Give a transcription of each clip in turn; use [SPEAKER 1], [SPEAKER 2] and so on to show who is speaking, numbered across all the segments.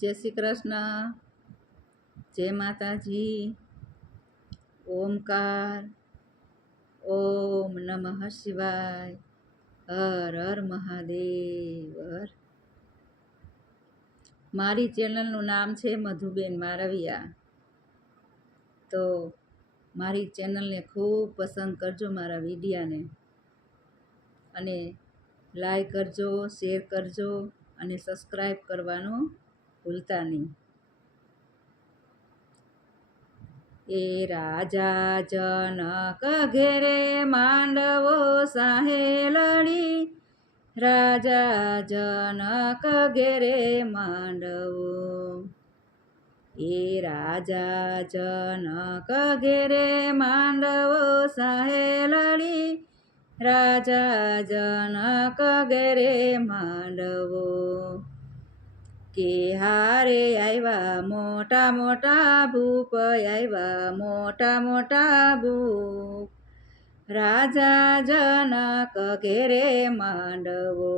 [SPEAKER 1] જય શ્રી કૃષ્ણ. જય માતાજી. ઓમકાર. ઓમ નમઃ શિવાય. હર હર મહાદેવ. હર. મારી ચેનલનું નામ છે મધુબેન મારવિયા તો મારી ચેનલને ખૂબ પસંદ કરજો મારા વિડીયાને. અને લાઈક કરજો, શેર કરજો અને સબસ્ક્રાઈબ કરવાનું ભૂલતા નહીં એ રાજા જનક ઘેરે માંડવો સાહે લડી. રાજા જનક ઘેરે માંડવો. એ રાજા જનક ઘેરે માંડવો સાહે લડી. રાજા જનક ઘેરે માંડવો. के हारे आइवा मोटा मोटा भूप आइवा मोटा मोटा भूप राजा जनक घेरे मांडवो।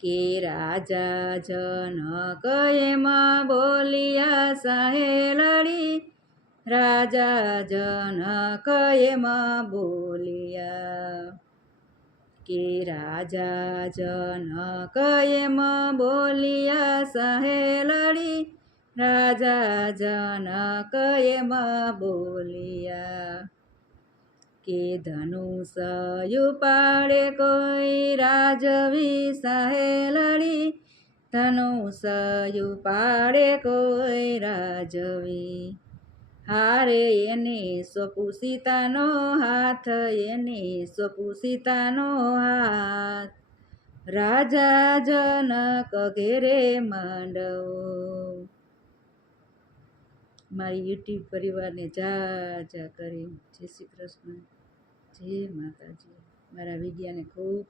[SPEAKER 1] के राजा जनक एमा बोलिया साहेलडी राजा जनक एमा बोलिया। કે રાજા જનક એમાં બોલિયા, સાહે લડી. રાજા જનક એમાં બોલિયા કે, ધનુષ પાડે કોઈ રાજવી સાહે લડી. ધનુષ પાડે કોઈ રાજવી હારે એને સ્વપુષિતાનો હાથ, એને સ્વપુષિતાનો હાથ. રાજા જનક ઘેરે માંડવો. મારી યુટ્યુબ પરિવારને જા જા કરી. જય શ્રી કૃષ્ણ. જય માતાજી. મારા વિડીયાને ખૂબ